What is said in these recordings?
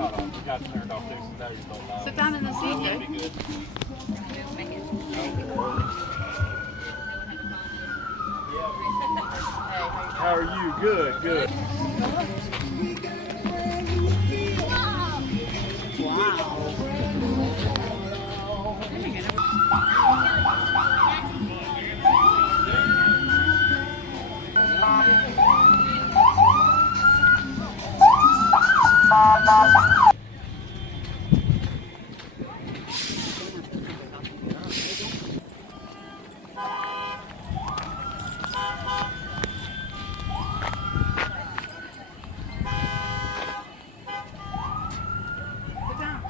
not on. We got it turned off too, so now you don't know. Sit down in the seat, That'd Jay. be good. How are you? Good, good. Sit down,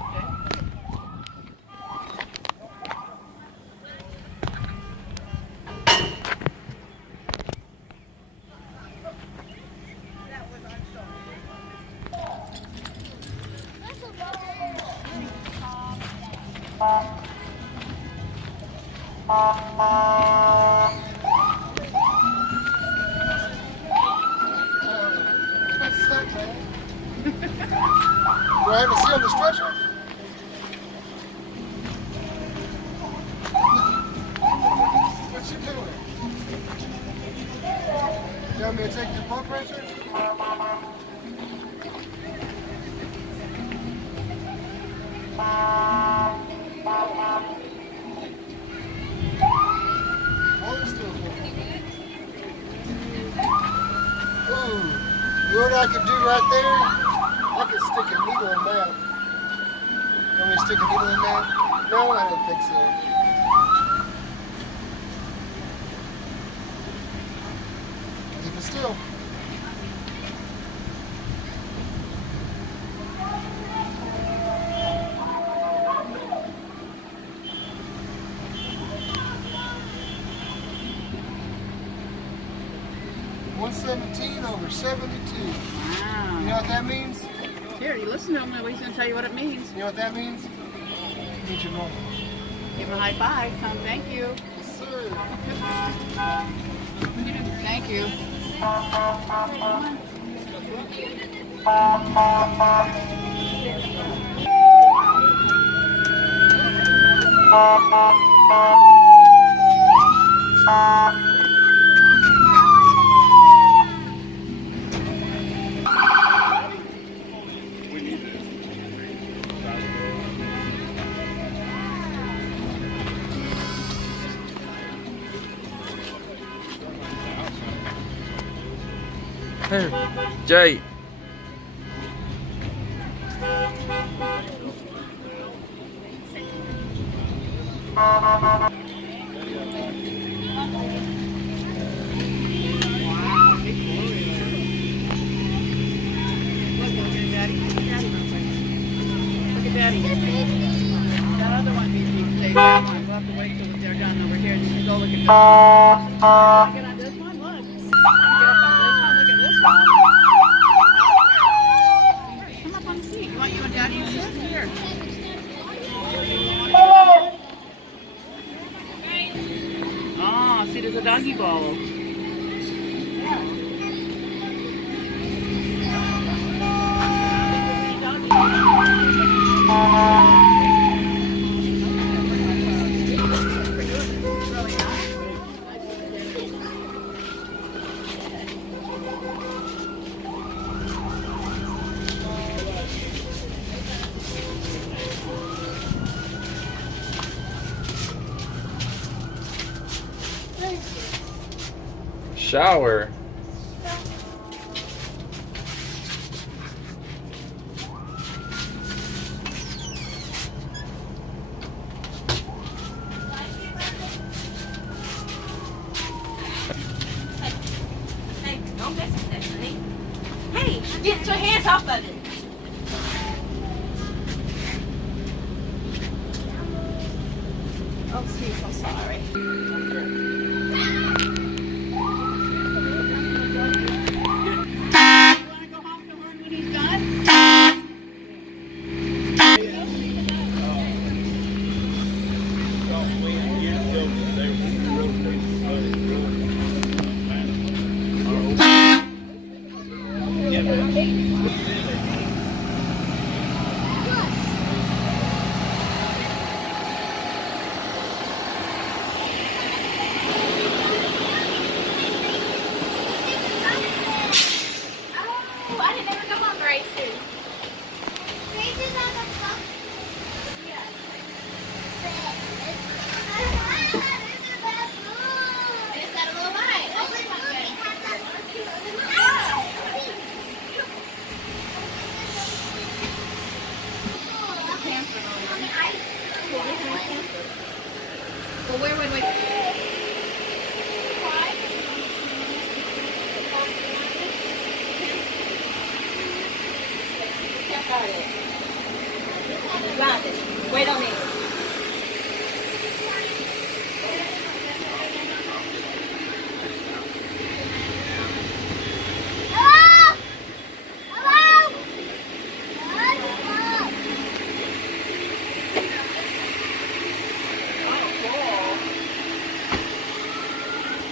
Jay. Do I have a seat on the stretcher? What's she doing? You want me to take your pump pressure? Hold still for me. Ooh, you know what I could do right there? I could stick a needle in that. Want me to stick a needle in that? No, I don't think so. Keep it still. $117/72. You Wow. know what that means? Here, you listen to him. He's going to tell you what it means. You know what that means? It means you're normal. Give him a high five. Tell him thank you. Yes, sir. Thank you. Jay. Look at Daddy. Look at Daddy real quick. Look at Daddy. That other one needs to stay that one. We'll have to wait till they're done over here. You can go look at this one. Get on this one. Look. Get up on this one. Look at this one. Come up on the seat. You want you and Daddy to sit here? Oh, see, there's a doggy bowl. Shower. Hey, don't mess with that, honey. Hey, get your hands off of it. Oh, Steve, I'm sorry. You want to go home to Vern when he's done? wait. Wait on me.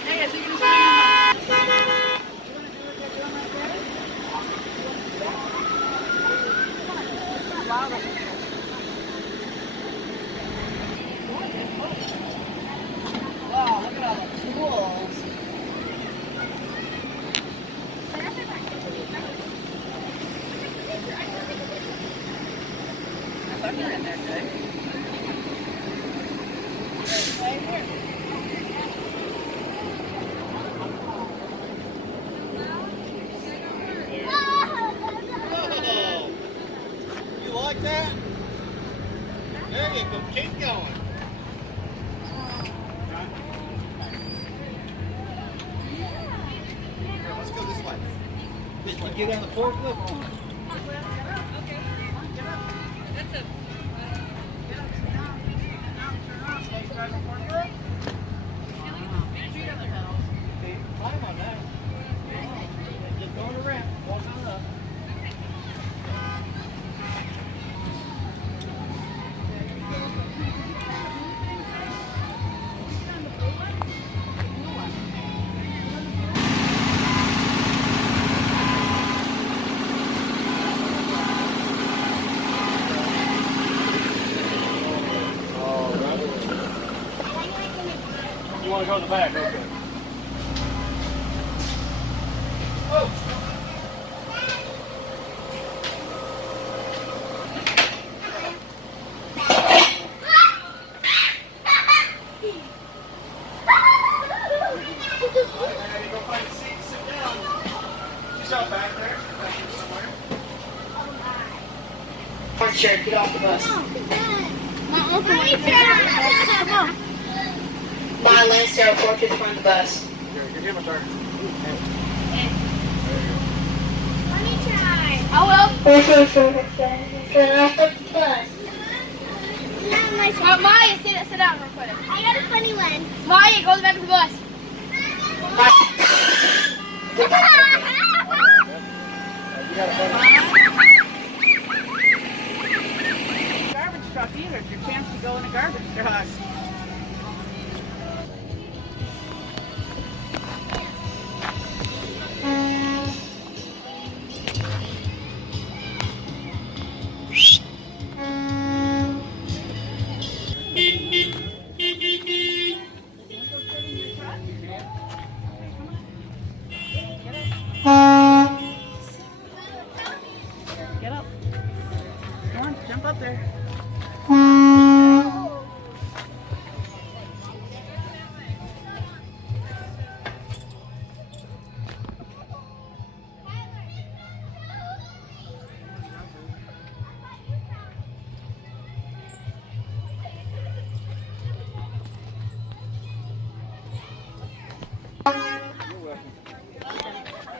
Hey, is he gonna swing? Wow, look at all the tools. I thought you were in there, Jay. Right here. Oh, you like that? There you go. Keep going. Here, let's go this way. Did you get on the forklift? Climb on that. Just going around. Walk on up. You want to go in the back? Okay. Go find a seat, sit down. Just out back there. Back here somewhere. Orange shirt, get off the bus. My Lance Sarah Portrait from the bus. Here, give him a turn. Let me try. I will. Get off the bus. Maya, sit down real quick. I got a funny one. Maya, go to the back of the bus. Garbage truck either. It's your chance to go in a garbage truck. Get up. Come on, jump up there.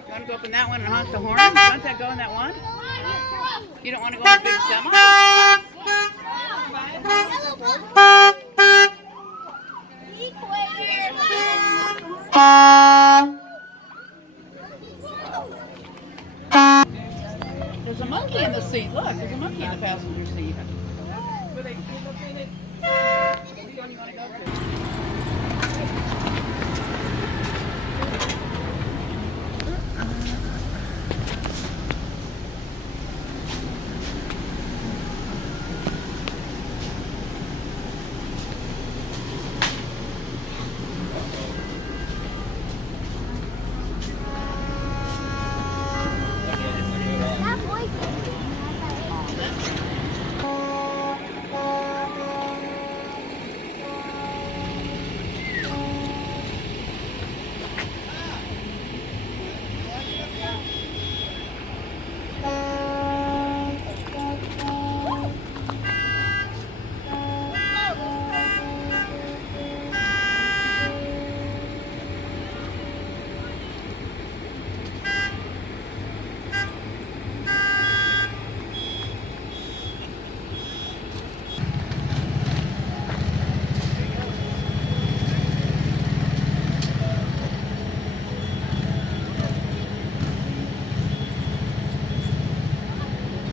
You want to go up in that one and honk the horn? You want that go in that one? You don't want to go in the big semi? There's a monkey in the seat. Look, there's a monkey in the passenger seat. Which one you want to go to?